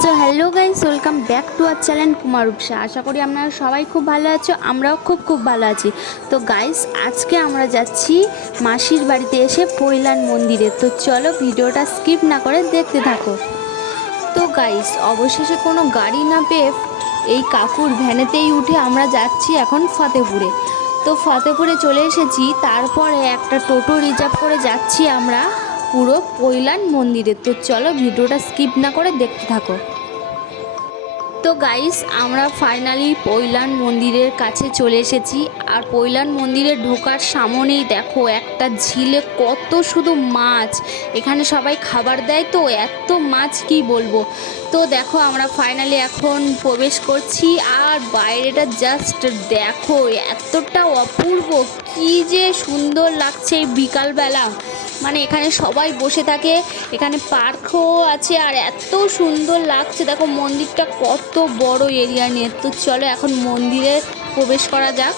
So hello guys, welcome back to our channel Kumar Rupsa. আশা করি আপনারা সবাই খুব ভালো আছো, আমরাও খুব ভালো আছি। তো গাইস, আজকে আমরা যাচ্ছি মাসির বাড়িতে এসে পৈলান মন্দিরে। তো চলো ভিডিওটা স্কিপ না করে দেখতে থাকো। তো গাইস, অবশেষে কোনো গাড়ি না পেয়ে এই কাকুর ভ্যানেতেই উঠে আমরা যাচ্ছি এখন ফতেপুরে। তো ফতেপুরে চলে এসেছি, তারপরে একটা টোটো রিজার্ভ করে যাচ্ছি আমরা পুরো পৈলান মন্দিরে। তো চলো ভিডিওটা স্কিপ না করে দেখতে থাকো। তো গাইস, আমরা ফাইনালি পৈলান মন্দিরের কাছে চলে এসেছি। আর পৈলান মন্দিরে ঢোকার সামনেই দেখো একটা ঝিলে কত শুধু মাছ, এখানে সবাই খাবার দেয়, তো এত মাছ কি বলবো। তো দেখো আমরা ফাইনালি এখন প্রবেশ করছি। আর বাইরেটা জাস্ট দেখো, এতটা অপূর্ব, কি যে সুন্দর লাগছে এই বিকালবেলা। মানে এখানে সবাই বসে থাকে, এখানে পার্কও আছে, আর এত সুন্দর লাগছে। দেখো মন্দিরটা কত বড় এরিয়া নিয়ে। তো চলো এখন মন্দিরে প্রবেশ করা যাক।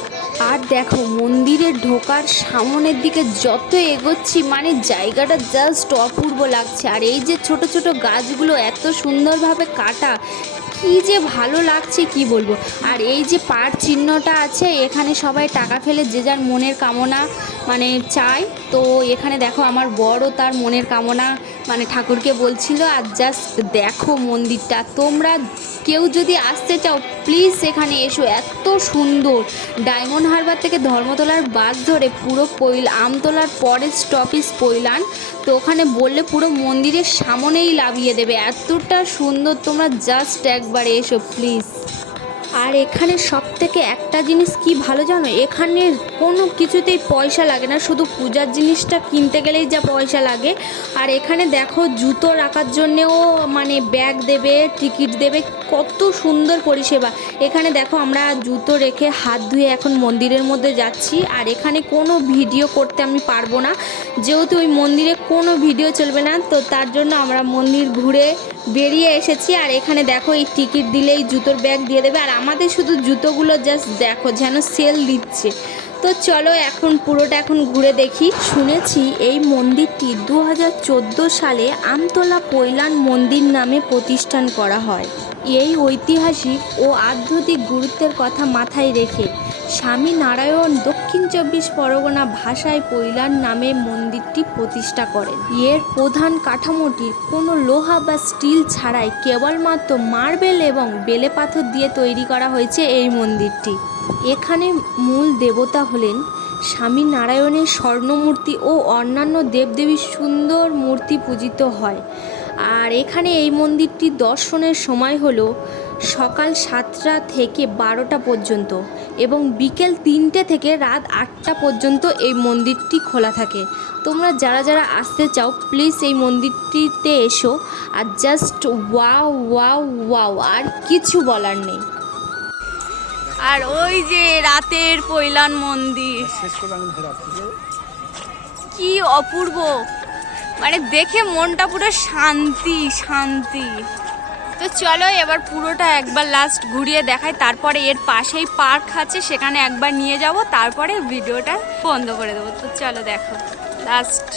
আর দেখো মন্দিরে ঢোকার সামনের দিকে যত এগোচ্ছি, মানে জায়গাটা জাস্ট অপূর্ব লাগছে। আর এই যে ছোট ছোট গাছগুলো এত সুন্দরভাবে কাটা, কি যে ভালো লাগছে কি বলবো। আর এই যে পার চিহ্নটা আছে, এখানে সবাই টাকা ফেলে যে যার মনের কামনা মানে চায়। তো এখানে দেখো আমার বড়ও তার মনের কামনা মানে ঠাকুরকে বলছিল। আর জাস্ট দেখো মন্দিরটা, তোমরা কেউ যদি আসতে চাও প্লিজ এখানে এসো, এত সুন্দর। ডায়মন্ড হারবার থেকে ধর্মতলার বাস ধরে পুরো আমতলার পরের স্টপেজ পৈলান। তো ওখানে বললে পুরো মন্দিরের সামনেই লাভিয়ে দেবে, এতটা সুন্দর। তোমরা জাস্ট একবার এসো প্লিজ। আর এখানে সব থেকে একটা জিনিস কি ভালো জানো, এখানে কোনো কিছুতেই পয়সা লাগে না, শুধু পূজার জিনিসটা কিনতে গেলেই যা পয়সা লাগে। আর এখানে দেখো জুতো রাখার জন্যেও মানে ব্যাগ দেবে, টিকিট দেবে, কত সুন্দর পরিষেবা। এখানে দেখো আমরা জুতো রেখে হাত ধুয়ে এখন মন্দিরের মধ্যে যাচ্ছি। আর এখানে কোনো ভিডিও করতে আমি পারবো না, যেহেতু ওই মন্দিরে কোনো ভিডিও চলবে না। তো তার জন্য আমরা মন্দির ঘুরে বেরিয়ে এসেছি। আর এখানে দেখো এই টিকিট দিলেই জুতোর ব্যাগ দিয়ে দেবে। আর আমাদের শুধু জুতোগুলো জাস্ট দেখো যেন সেল দিচ্ছে। তো চলো এখন পুরোটা এখন ঘুরে দেখি। শুনেছি এই মন্দিরটি 2014 সালে আমতলা পৈলান মন্দির নামে প্রতিষ্ঠান করা হয়। এই ঐতিহাসিক ও আধ্যাত্মিক গুরুত্বের কথা মাথায় রেখে স্বামী নারায়ণ দক্ষিণ 24 পরগনা ভাষায় পৈলান নামে মন্দিরটি প্রতিষ্ঠা করেন। এর প্রধান কাঠামোটি কোনো লোহা বা স্টিল ছাড়াই কেবলমাত্র মার্বেল এবং বেলে পাথর দিয়ে তৈরি করা হয়েছে এই মন্দিরটি। এখানে মূল দেবতা হলেন স্বামী নারায়ণের স্বর্ণমূর্তি ও অন্যান্য দেবদেবীর সুন্দর মূর্তি পূজিত হয়। আর এখানে এই মন্দিরটি দর্শনের সময় হলো সকাল 7টা থেকে 12টা পর্যন্ত এবং বিকেল 3টে থেকে রাত 8টা পর্যন্ত এই মন্দিরটি খোলা থাকে। তোমরা যারা যারা আসতে চাও প্লিজ এই মন্দিরটিতে এসো। আর জাস্ট ওয়াও ওয়াও ওয়াও, আর কিছু বলার নেই। আর ওই যে রাতের পৈলান মন্দির, কি অপূর্ব, মানে দেখে মনটা পুরো শান্তি শান্তি। তো চলো এবার পুরোটা একবার লাস্ট ঘুরিয়ে দেখাই, তারপরে এর পাশেই পার্ক আছে, সেখানে একবার নিয়ে যাব, তারপরে ভিডিওটা বন্ধ করে দেবো। তো চলো দেখো লাস্ট।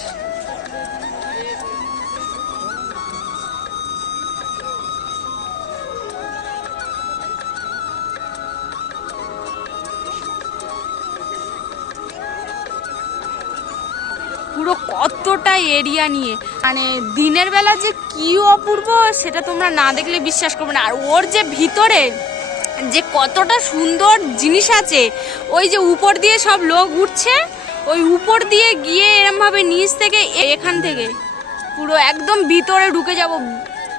পুরো কতটা এরিয়া নিয়ে, মানে দিনের বেলা যে কি অপূর্ব সেটা তোমরা না দেখলে বিশ্বাস করবে না। আর ওর যে ভিতরে যে কতটা সুন্দর জিনিস আছে, ওই যে উপর দিয়ে সব লোক উঠছে, ওই উপর দিয়ে গিয়ে এরমভাবে নিচ থেকে এখান থেকে পুরো একদম ভিতরে ঢুকে যাব।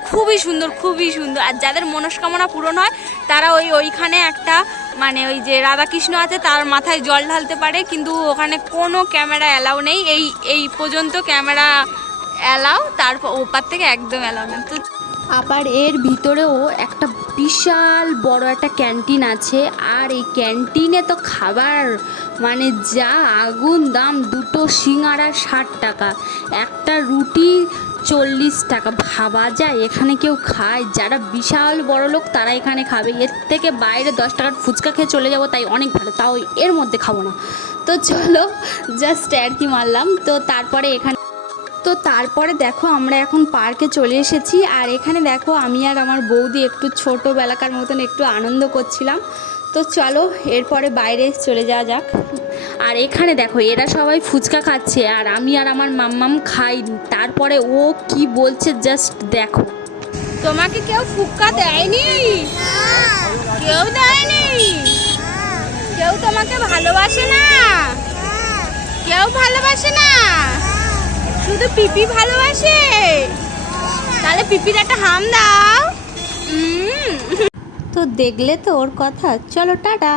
খুবই সুন্দর খুবই সুন্দর। আর যাদের মনস্কামনা পূরণ হয় তারা ওইখানে একটা মানে ওই যে রাধাকৃষ্ণ আছে তার মাথায় জল ঢালতে পারে, কিন্তু ওখানে কোনো ক্যামেরা অ্যালাউ নেই। এই পর্যন্ত ক্যামেরা অ্যালাউ, তারপর ওপার থেকে একদম অ্যালাউ নেই। তো আবার এর ভিতরেও একটা বিশাল বড় একটা ক্যান্টিন আছে। আর এই ক্যান্টিনে তো খাবার মানে যা আগুন দাম, দুটো সিঙাড়া 60 টাকা, একটা রুটি 40 টাকা। ভাবা যায় এখানে কেউ খায়? যারা বিশাল বড় লোক তারা এখানে খাবে, এর থেকে বাইরে 10 টাকার ফুচকা খেয়ে চলে যাব তাই অনেক ভালো, তাও এর মধ্যে খাবো না। তো চলো জাস্ট আর কি মারলাম। তো তারপরে এখানে তো তারপরে দেখো আমরা এখন পার্কে চলে এসেছি, আর এখানে দেখো আমি আর আমার বৌদি একটু ছোটোবেলাকার মতন একটু আনন্দ করছিলাম। তো চলো এরপরে বাইরে চলে যাওয়া যাক। আর এখানে দেখো এরা সবাই ফুচকা খাচ্ছে আর আমি আর আমার মাম্মাম খাইনি। তারপরে ও কি বলছে জাস্ট দেখো। তোমাকে কেউ ফুক্কা দেয়নি? কেউ দেয়নি? কেউ তোমাকে ভালোবাসে না? কেউ ভালোবাসে না, শুধু পিপি ভালোবাসে। তাহলে পিপির একটা হাম দাও। তো দেখলে তো ওর কথা, চলো টাটা।